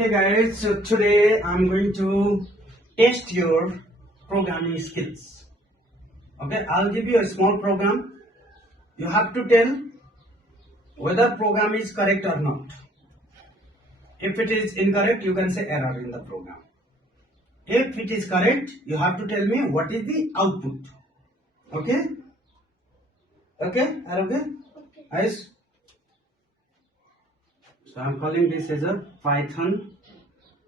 Okay guys, so today I'm going to test your programming skills. Okay, I'll give you a small program. You have to tell whether program is correct or not. If it is incorrect, you can say error in the program. If it is correct, you have to tell me what is the output. Okay? Okay? Are okay? Yes. So I'm calling this as a Python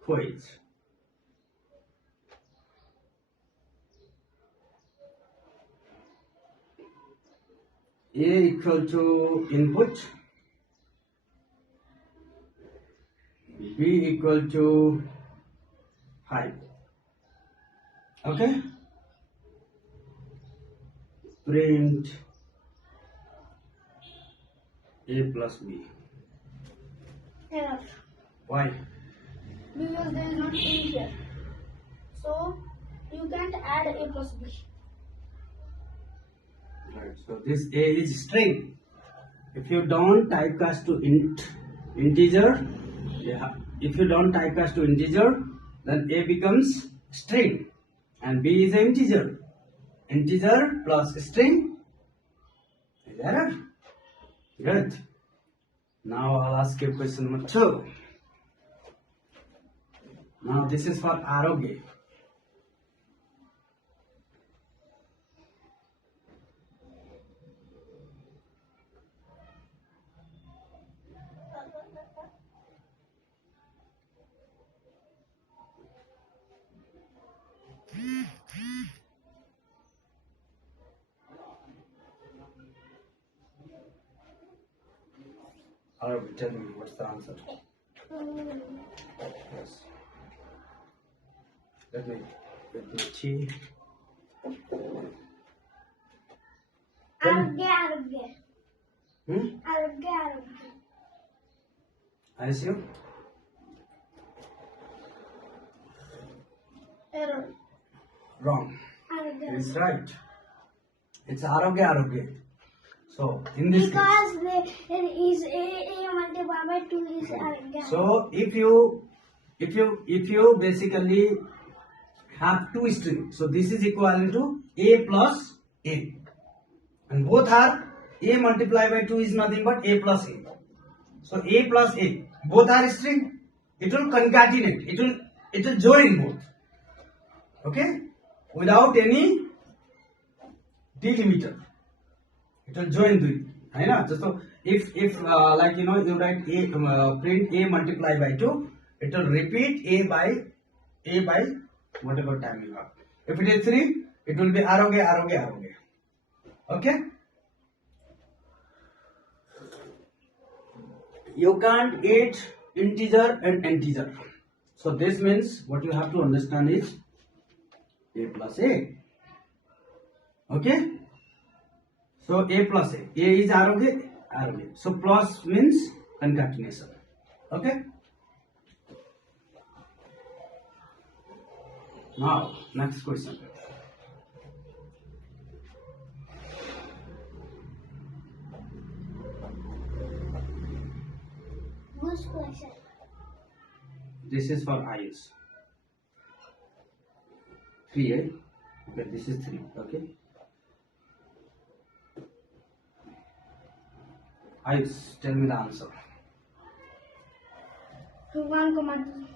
quiz. A equal to input, B equal to 5. Okay? Print A plus B. Error. Why? Because there is not A here. So you can't add A plus B. Right. So this A is string. If you don't typecast to integer, if you don't typecast to integer, then A becomes string, and B is an integer. Integer plus string is error. Good. Now I'll ask you question number 2. Now this is for ROG. ROG, tell me what's the answer. Yes. Let me get my tea. Arugge. Hmm? Arugge. I see. Error. Wrong. Arugge. It's right. It's ROG. So in this Because there is A multiplied by 2 is arugge. so if you basically have two strings, so this is equivalent to A plus A, and both are A multiplied by 2 is nothing but A plus A. So A plus A, both are string. It will concatenate. It will join both. Okay, without any delimiter. It will join the. I know. So if like you write A print A multiplied by 2, it will repeat A by whatever time you have. If it is 3, it will be ROG. Okay. You can't eat integer and integer. So this means what you have to understand is A plus A. Okay. So A plus A. A is ROG. So plus means concatenation. Okay. Now next question. Which question? This is for IS. 3, eh? Okay, this is 3. Okay. IS, tell me the answer. 1,2.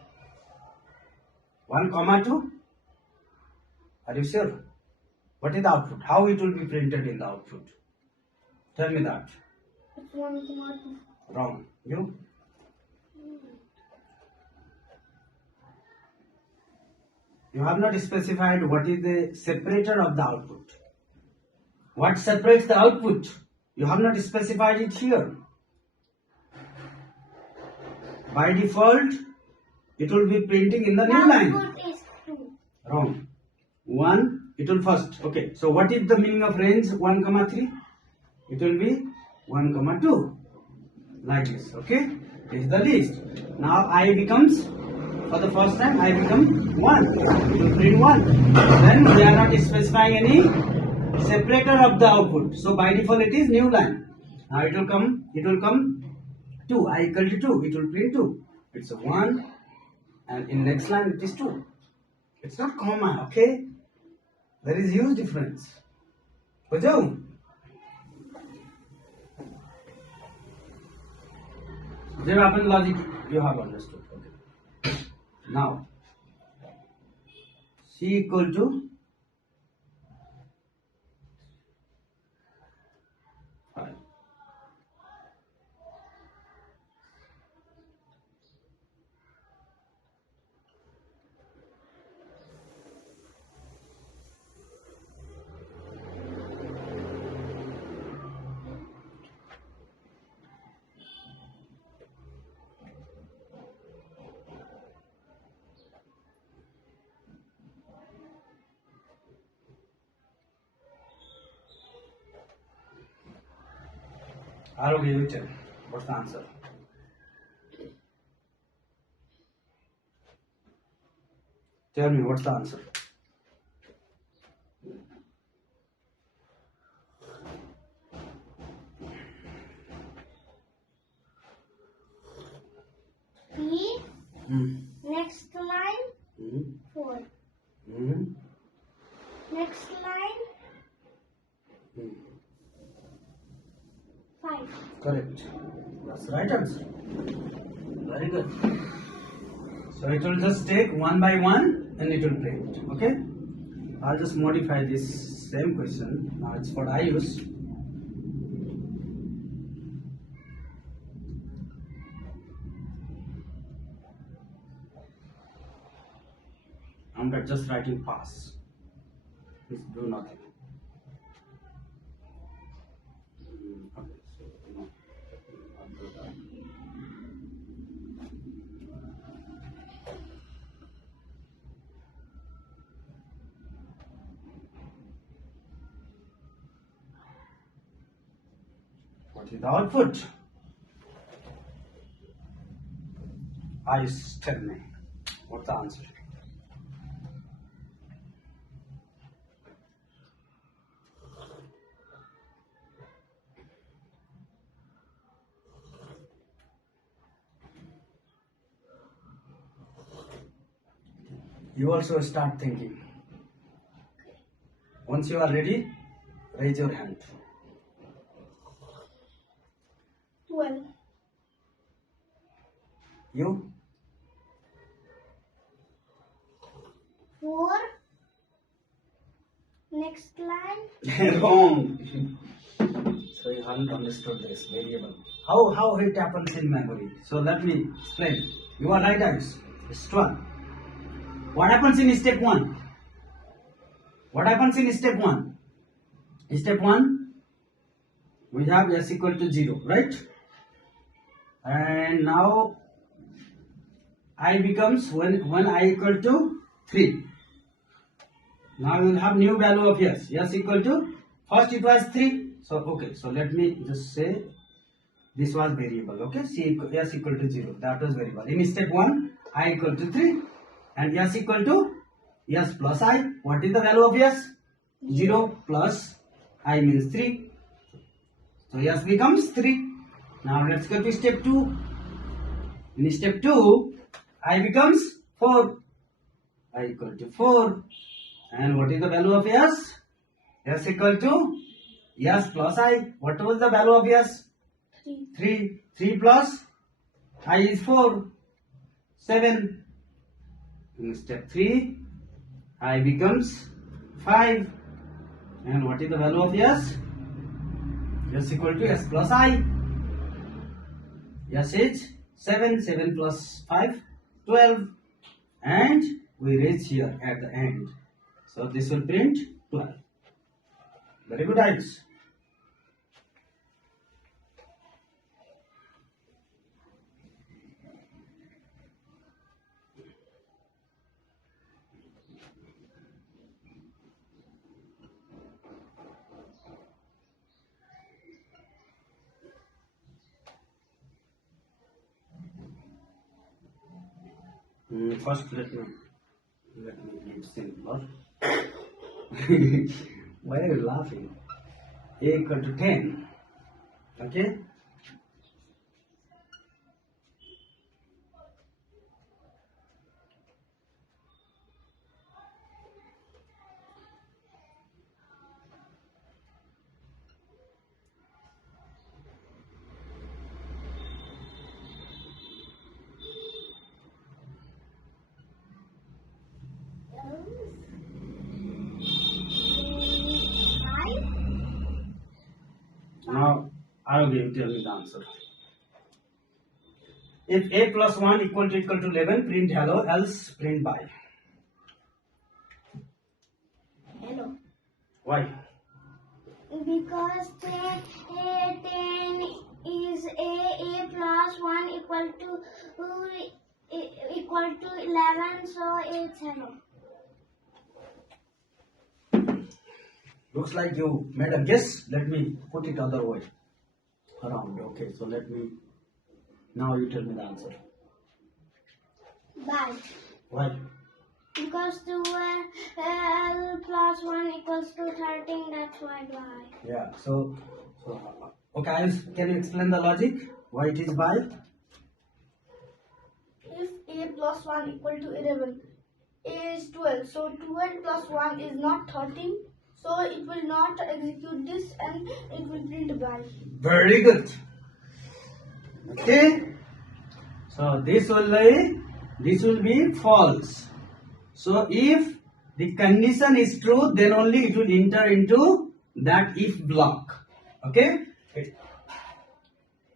1,2? Are you sure? What is the output? How it will be printed in the output? Tell me that. It's 1,2. Wrong. You? You have not specified what is the separator of the output. What separates the output? You have not specified it here. By default, it will be printing in the new line. Output is 2. Wrong. 1, it will first. Okay, so what is the meaning of range 1, 3? It will be 1, 2. Like this. Okay, this is the list. Now I becomes, for the first time, I become 1. It will print 1. Then we are not specifying any separator of the output. So by default it is new line. Now it will come 2. I equal to 2. It will print 2. It's a 1, and in next line it is 2. It's not comma, okay? There is huge difference. Bujho? Then happen logic you have understood. Okay. Now C equal to 5. Arogi, you tell. What's the answer? Tell me what's the answer? P. Next line 4. Next line 5. Correct. That's the right answer. Very good. So it will just take one by one and it will print. Okay? I'll just modify this same question. Now it's for Ayush. I'm just writing pass. Please do nothing. Okay, so no. I'll do that. What is the output? Ayush, tell me. What's the answer? You also start thinking. Once you are ready, raise your hand. 12. You? 4. Next line. Wrong. So you haven't understood this variable. How it happens in memory. So let me explain. You are right, guys. It's 12. What happens in step 1? What happens in step 1? In step 1, we have s equal to 0, right? And now I becomes when I equal to 3. Now we will have new value of s equal to, first it was 3. So okay, so let me just say this was variable. Okay, s equal to 0, that was variable. In step 1, I equal to 3 and s equal to s plus I. What is the value of s? 0 plus I means 3. So s becomes 3. Now let's go to step 2. In step 2, I becomes 4. I equal to 4. And what is the value of s? S equal to s plus I. What was the value of s? 3. 3. 3 plus I is 4. 7. In step 3, I becomes 5. And what is the value of s? S equal to s plus I. S is 7. 7 plus 5, 12. And we reach here at the end. So this will print 12. Very good, guys. First, let me make simpler. Why are you laughing? A equal to 10. Okay. Okay, you tell me the answer. If a plus 1 equal to 11, print hello, else print bye. Hello. Why? Because 10 is a plus 1 equal to 11, so it's hello. Looks like you made a guess. Let me put it other way around. Okay, so let me. Now you tell me the answer. Bye. Why? Because 12 plus 1 equals to 13, that's why bye. Yeah. So okay. Can you explain the logic? Why it is by? If a plus 1 equal to 11, a is 12, so 12 plus 1 is not 13, so it will not execute this and it will print by. Very good. Okay. So this will be false. So if the condition is true, then only it will enter into that if block. Okay.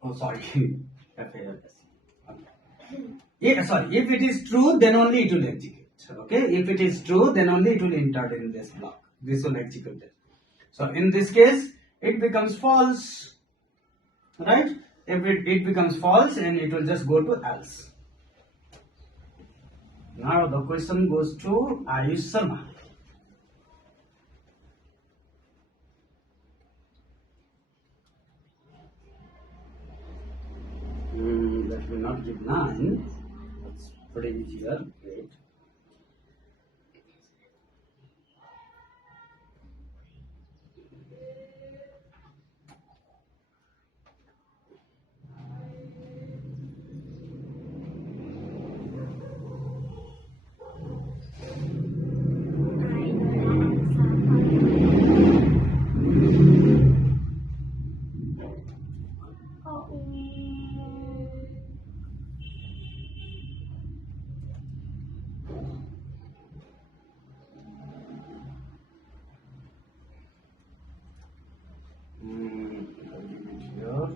Oh, sorry. Okay. Yeah, sorry. If it is true, then only it will execute. Okay. If it is true, then only it will enter in this block. This will execute it. So in this case, it becomes false. Right? If it becomes false, and it will just go to else. Now the question goes to Ayush Sharma. Let me not give 9. That's pretty easier. Great. I'll give it here.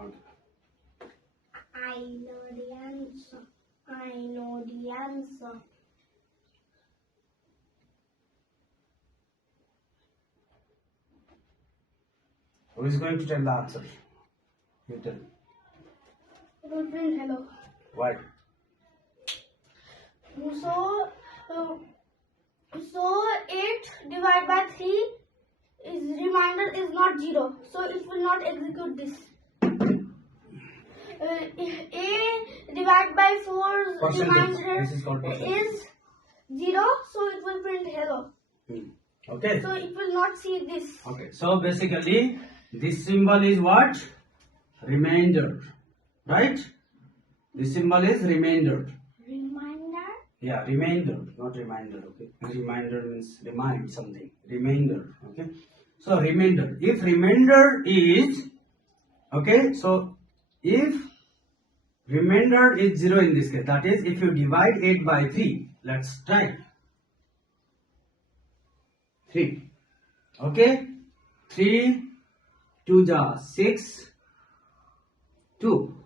Okay. I know the answer. I know the answer. Who is going to tell the answer? You tell. It will print hello. Why? So, so 8 divided by 3 is reminder is not 0. So it will not execute this. A divided by 4 Percentage. reminder This is called percentage. is 0. So it will print hello. Okay. So it will not see this. Okay. So basically, this symbol is what? Remainder. Right? This symbol is remainder. Reminder? Yeah, remainder, not reminder. Okay. Reminder means remind something. Remainder. Okay. So remainder. If remainder is okay, so if remainder is 0 in this case, that is if you divide 8 by 3, let's try. 3. Okay. 3 2 ja 6 2.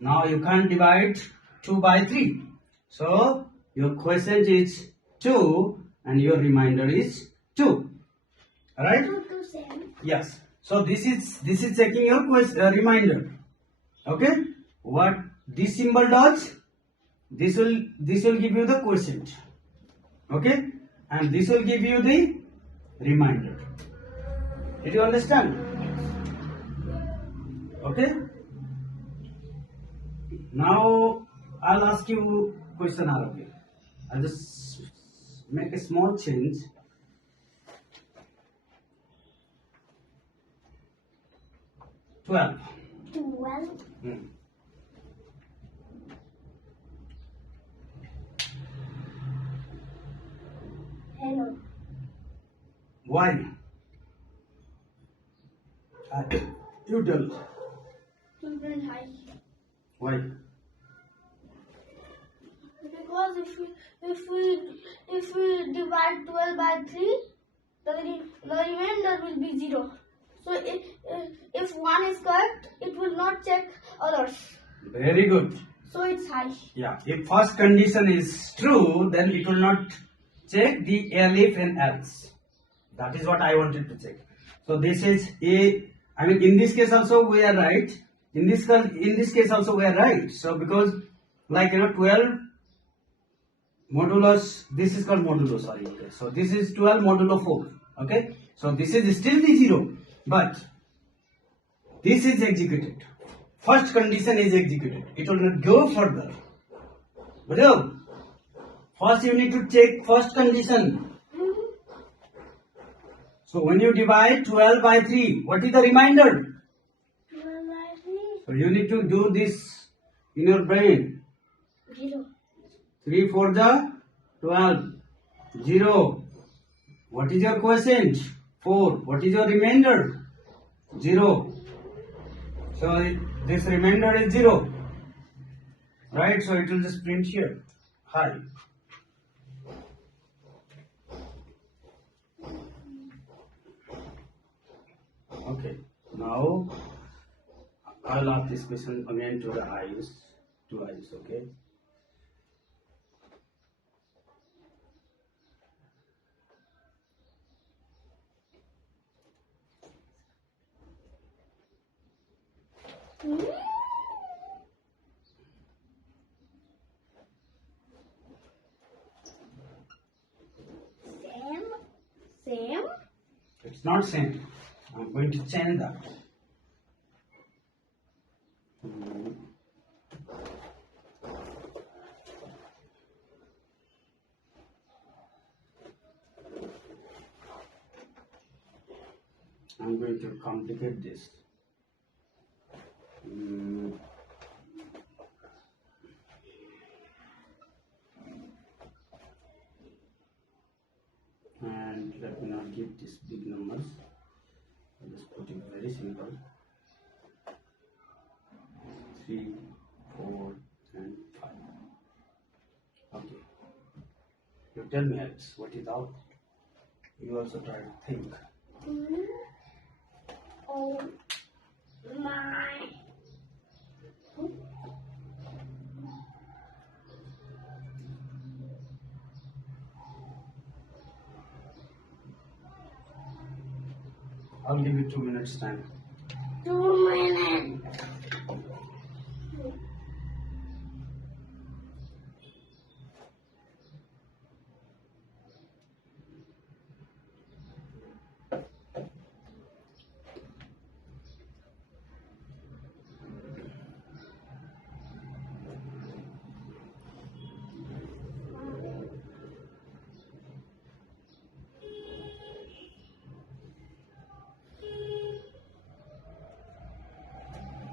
Now you can't divide 2 by 3. So your quotient is 2 and your remainder is 2. Alright? 2 to 7. Yes. So this is checking your remainder. Okay? What this symbol does? This will give you the quotient. Okay? And this will give you the remainder. Did you understand? Okay? Now I'll ask you question Arabic. I'll just make a small change. 12. 12. Hello. Why? You tell. Children high. Why? Because if we divide 12 by 3, the remainder will be 0. So if one is correct, it will not check others. Very good. So it's high. Yeah, if first condition is true, then it will not check the elif and else. That is what I wanted to check. So this is a. I mean, in this case also we are right. In this case also we are right. So because, like 12 modulus. This is called modulo. Sorry. Okay. So this is 12 modulo 4. Okay. So this is still the 0, but this is executed. First condition is executed. It will not go further. But first you need to check first condition. So when you divide 12 by 3, what is the remainder? 12 by 3. So you need to do this in your brain. 0. 3 for the 12. 0. What is your quotient? 4. What is your remainder? 0. So this remainder is 0. Right? So it will just print here. High. Okay. Now I'll ask this question again to the eyes. Two eyes. Okay. Same. It's not same. I'm going to change that. I'm going to complicate this. And let me not give these big numbers. I'll just put it very simple. 3, 4, and 5. Okay. You tell me, Alex, what is out? You also try to think. Oh my. I'll give you 2 minutes time. 2 minutes.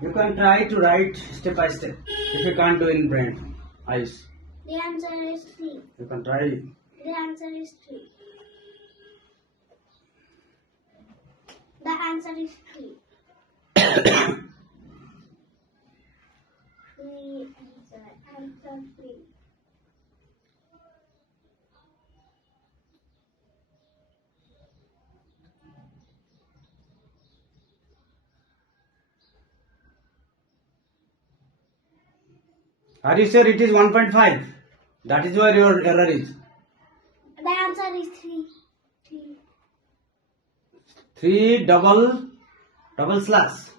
You can try to write step by step. If you can't do in brain, eyes. The answer is 3. You can try. The answer is 3. The answer is 3. 3 answer 3. Are you sure it is 1.5? That is where your error is. The answer is 3. 3 double slash.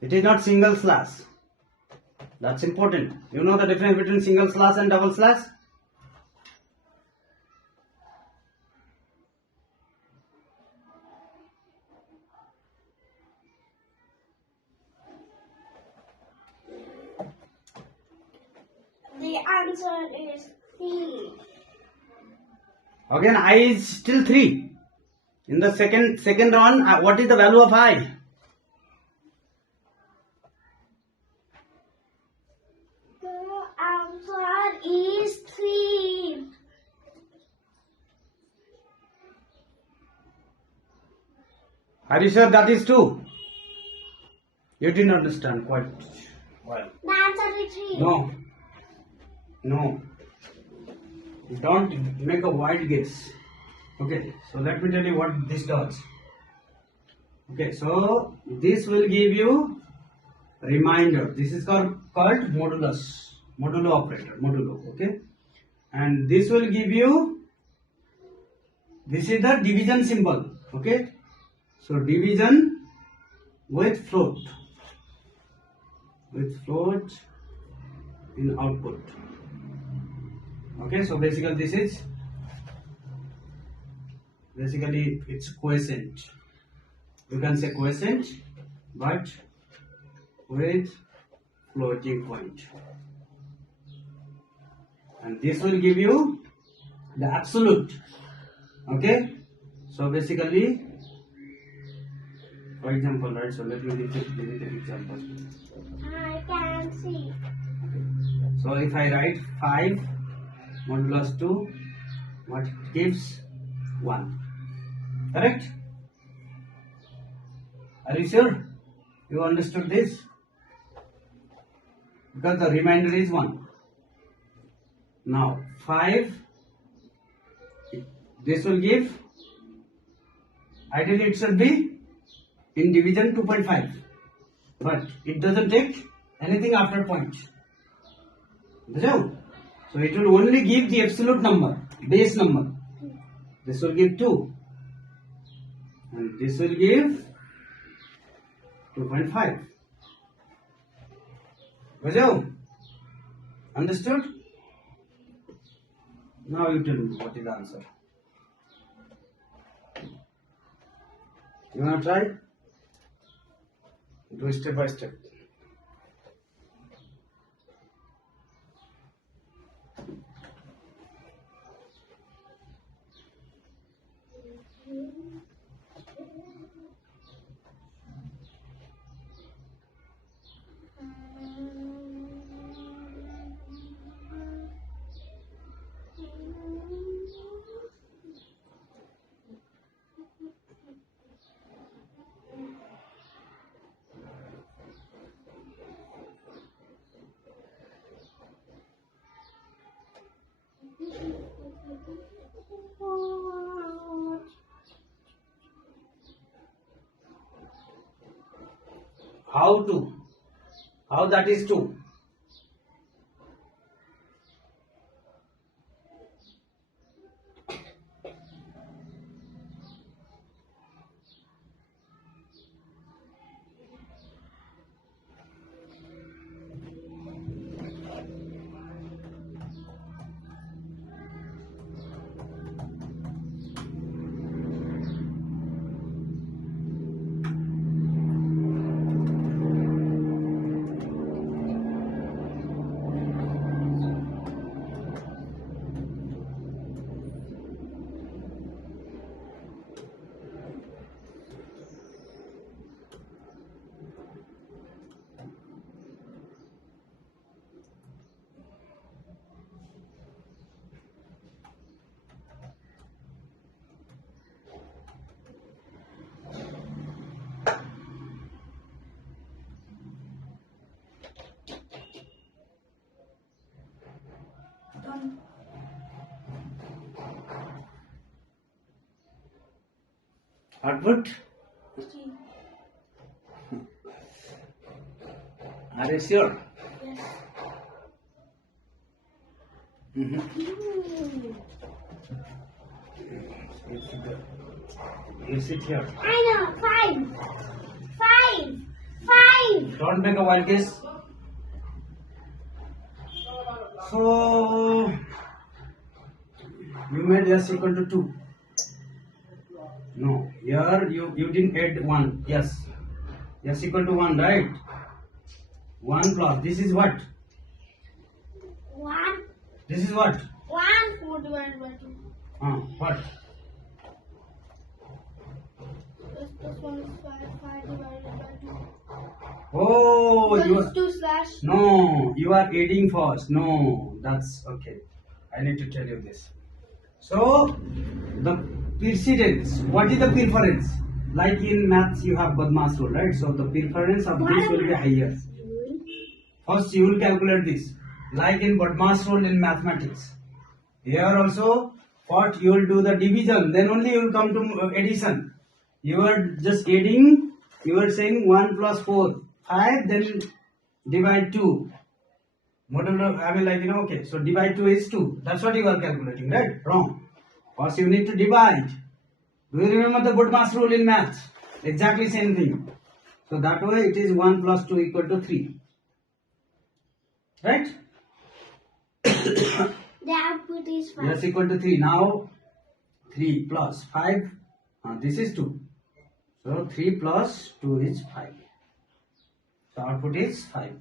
It is not single slash. That's important. You know the difference between single slash and double slash? The answer is 3. Again, I is still 3. In the second one, what is the value of I? The answer is 3. Are you sure that is 2? You didn't understand quite well. The answer is 3. No. No. Don't make a wild guess. Okay, so let me tell you what this does. Okay, so this will give you remainder. This is called modulus, modulo operator, modulo. Okay, and this will give you, this is the division symbol. Okay, so division with float in output. Okay, so basically this is it's quotient. You can say quotient, but with floating point, and this will give you the absolute. Okay, so basically, for example, right, so let me give you an example. I can see. Okay. So if I write 5 modulus 2, what it gives? 1. Correct? Are you sure? You understood this? Because the remainder is 1. Now 5, this will give, ideally it should be in division 2.5, but it doesn't take anything after point. So it will only give the absolute number, base number. This will give 2, and this will give 2.5. Understood? Now you tell me what is the answer. You want to try? Do step by step. How to? How that is 2? Done. Output? See. Are you sure? Yes. You sit here. I know. 5. 5. Don't make a wild guess. So you made s equal to 2. No, here you didn't add 1. Yes, s equal to 1, right? 1 plus this is what? 1. This is what? 1. 4 divided by 2. What? Plus 1 is 5. 5 divided by 2. Oh, you Equals are, 2 slash. no, you are adding first. No, that's okay. I need to tell you this. So the precedence, what is the preference? Like in maths you have Badmas rule, right? So the preference of this will be higher. First you will calculate this. Like in Badmas rule in mathematics. Here also, what you will do the division, then only you will come to addition. You are just adding, you are saying 1 plus 4, 5, then divide 2. Whatever, I mean, like, okay, so divide 2 is 2. That's what you are calculating, right? Wrong. First you need to divide. Do you remember the good mass rule in maths? Exactly same thing. So that way it is 1 plus 2 equal to 3. Right? The output is 5. Yes, equal to 3. Now 3 plus 5. This is 2. So 3 plus 2 is 5. So output is 5.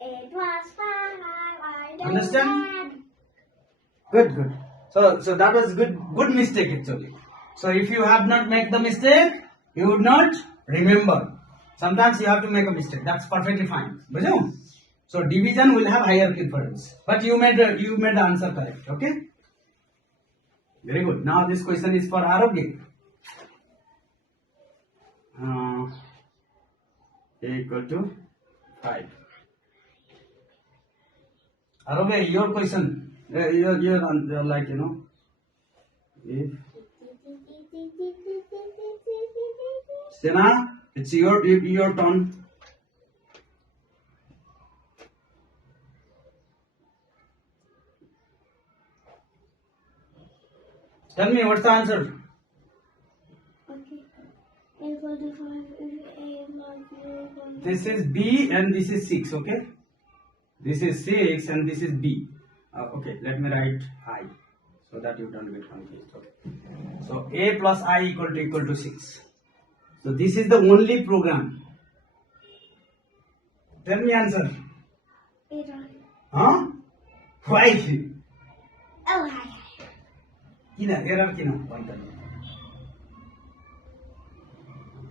It was 5. I don't Understand? Good. So that was good mistake actually. So if you have not made the mistake, you would not remember. Sometimes you have to make a mistake. That's perfectly fine. Bujho? So division will have higher preference. But you made the answer correct. Okay? Very good. Now this question is for Arogya. A equal to 5. Arogya, your question. Your like if Sena, it's your turn. Tell me what's the answer. Okay. A equal to 5 if A plus B equal to This is B and this is 6. Okay. This is 6 and this is B. Okay. Let me write I so that you don't get confused. Okay. So A plus I equal to 6. So this is the only program. Tell me answer. error. Huh? Why? Oh, hi. Error kina?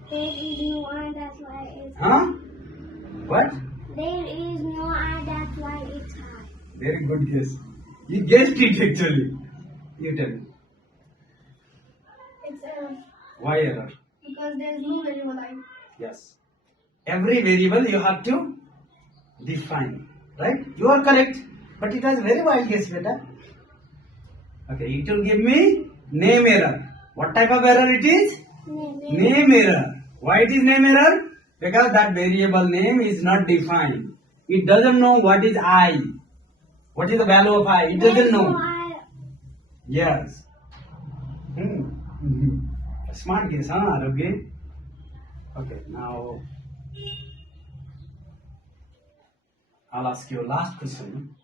There is no I, that's why it's Huh? What? There is no I, that's why it's high. Very good guess. You guessed it actually. You tell me. It's error Why error? because there is no variable I. Yes. Every variable you have to define. Right? You are correct. But it has very wild guess, beta. Okay, it will give me name error. What type of error it is? Name error. Why it is name error? Because that variable name is not defined. It doesn't know what is I. What is the value of I? It doesn't know. Yes. Smart guess, huh, Arabia? Okay, now I'll ask you last question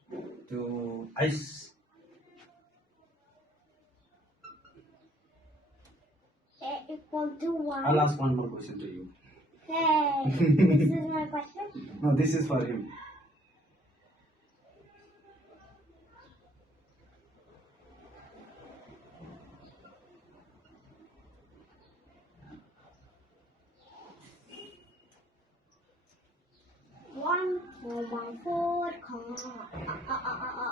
to Ice. A equal to 1. I'll ask one more question to you. Hey, this is my question. No, this is for him. One, 4,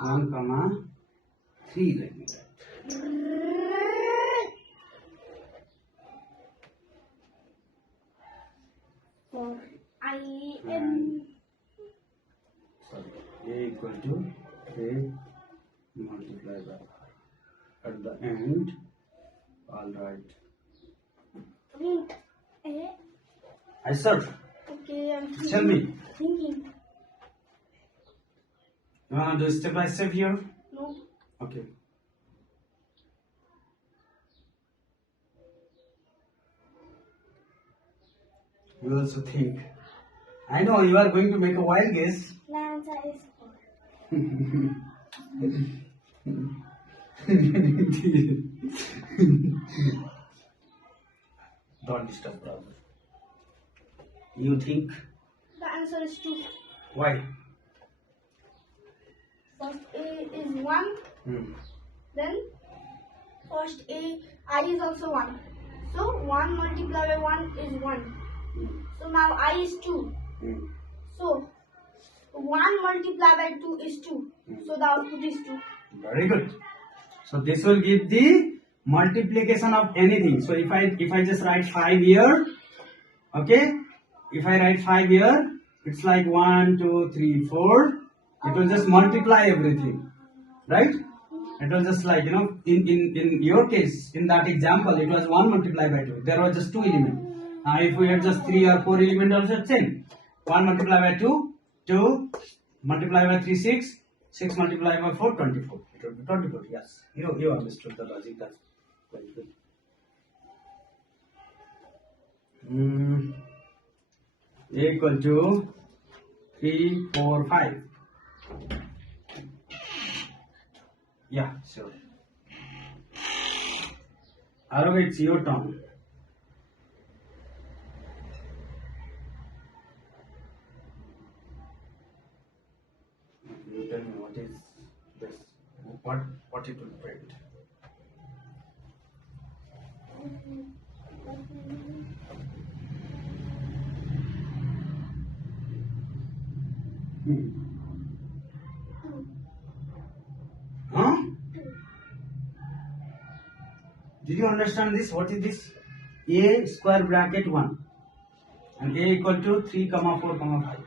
1, comma 3, let me write. For I am Sorry, A equal to A multiplied by I. At the end, I'll write. print A. I search. Okay, I'm thinking. Tell me. Thinking. You want to do step by step here? No. Okay. You also think. I know you are going to make a wild guess. The answer is 4. Don't disturb brother. You think? The answer is 2. Why? First A is 1. Then first A, I is also 1. So 1 multiplied by 1 is 1. So now I is 2. So 1 multiplied by 2 is 2. So the output is 2. Very good. So this will give the multiplication of anything. So if I just write 5 here, okay? If I write 5 here, it's like 1, 2, 3, 4. It will just multiply everything, right? It was just like, in your case, in that example, it was 1 multiplied by 2. There were just 2 elements. If we had just 3 or 4 elements, also same. 1 multiplied by 2, 2 multiplied by 3, 6, 6 multiplied by 4, 24. It will be 24. Yes, you understood the logic. That's very good. A equal to 3, 4, 5. Yeah, sure. Arav, it's your turn. You tell me what is this? What it will print? Huh? Did you understand this? What is this? A square bracket 1 and A equal to 3, 4, 5.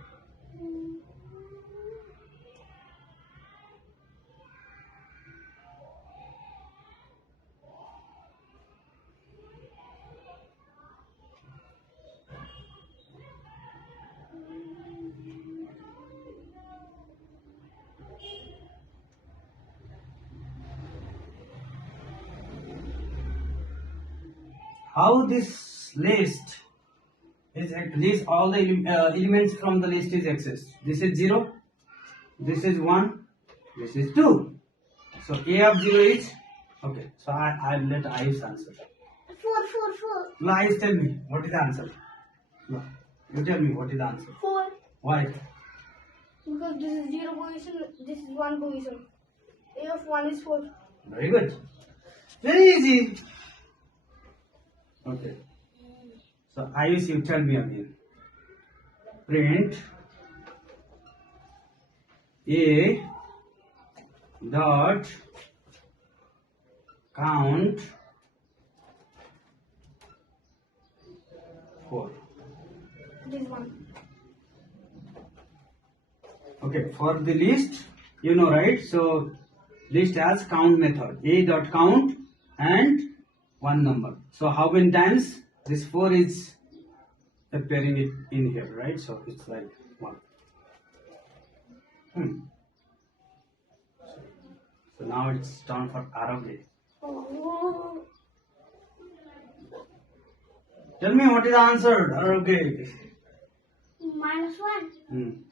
How this list is this all the elements from the list is accessed. This is 0, this is 1, this is 2. So A of 0 is okay. So I'll let Ayush answer. 4. No, Ayush, tell me what is the answer. No, you tell me what is the answer. 4. Why? Because this is 0 position, this is 1 position. A of 1 is 4. Very good. Very easy. Okay. So Ayush, you tell me again. Print A dot count 4. This one. Okay, for the list, right? So list has count method. A dot count and one number. So how many times this 4 is appearing it in here, right? So it's like 1. So now it's time for Arav. Tell me what is the answer, Arav. -1.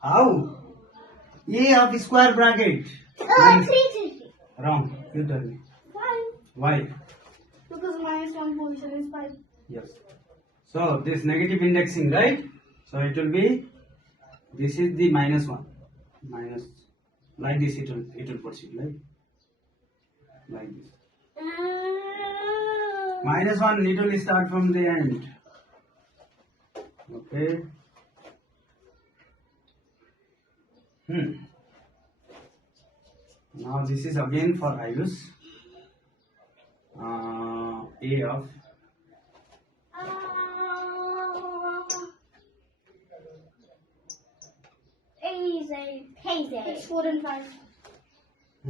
How? A of square bracket. 3. Wrong. You tell me. 5. Why? Because -1 position is 5. Yes. So this negative indexing, right? So it will be. This is the -1. Minus. Like this, it will proceed, right? Like this. -1. It will start from the end. Okay. Now this is again for Ayush. A of Easy. It's 4 and 5.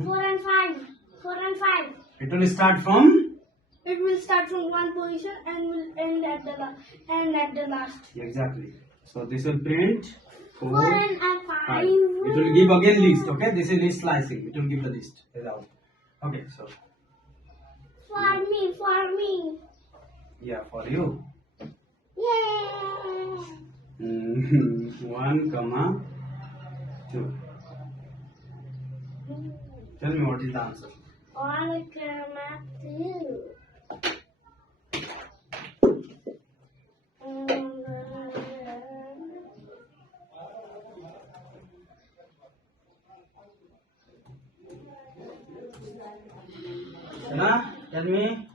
4 and 5. 4 and 5. it will start from. It will start from one position and will end at the last. Exactly. So this will print 4 and 5. It will give again list. Okay, this is list slicing. It will give the list without. Okay, so For me. yeah, for you. Yay! 1, 2. Tell me what is the answer. 1, 2. Sana, tell me.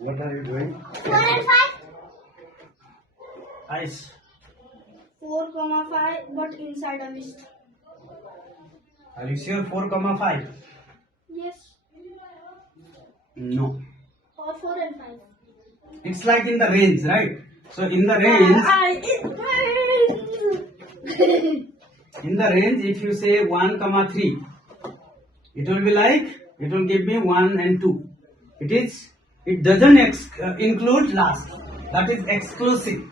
What are you doing? 4 and 5. Ice. 4, 5, but inside a list. Are you sure 4, 5? Yes. No. For or 4 and 5. It's like in the range, right? So in the range, if you say 1, 3, it will be like, it will give me 1 and 2. It doesn't include last. That is exclusive.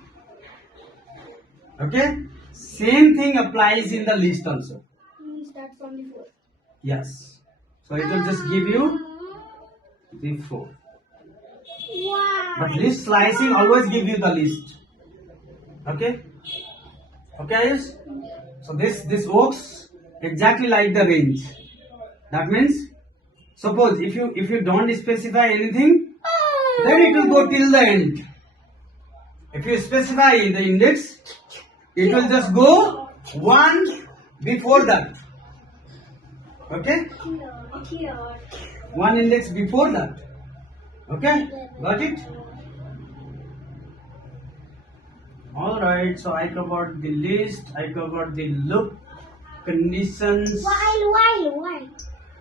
Okay? Same thing applies in the list also. Means that's only 4. Yes. So it will just give you the 4. Wow. But list slicing always give you the list. Okay? Okay, Ayush? So this works exactly like the range. That means, suppose if you don't specify anything, then it will go till the end. If you specify the index, it will just go 1 before that. Okay? One index before that. Okay? Got it? Alright, so I covered the list, I covered the loop, conditions.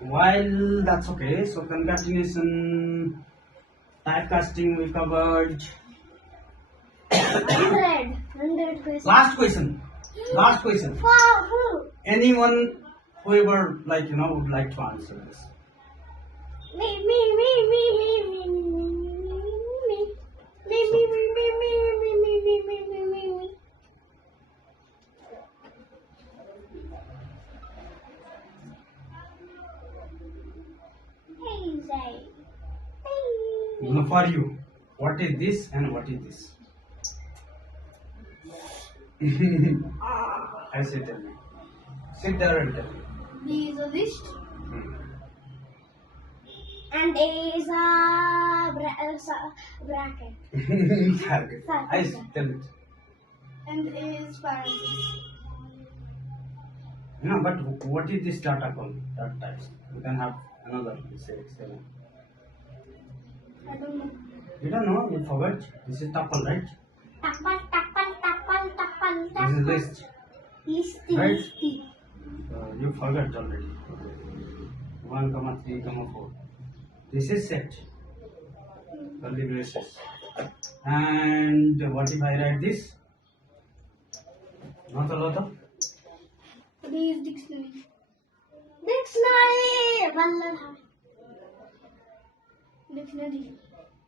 While that's okay. So concatenation, typecasting we covered. 100 questions. Last question. For who? Anyone, whoever would like to answer this. Me. Now for you, what is this and what is this? I say tell me. Sit there and tell me. B is a list Hmm. and A is a bracket Target. I say, tell it. and A is parentheses. No, but what is this data called? Data types. You can have another, say 7. I don't know. You don't know, you forgot. This is tuple, right? Tapal. This is list. Listy. Right? You forgot already. 1, 3, 4. This is set. Curly braces. And what if I write this? Not a lot of. B is dictionary. Dictionary.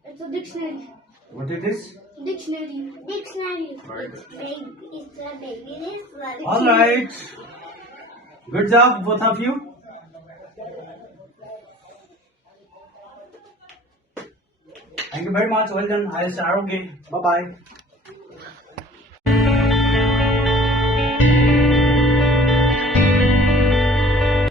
It's a dictionary. What is this? Dictionary. Very good. It's a baby. Alright. Good job, both of you. Thank you very much. Well done. I'll say okay. Bye bye.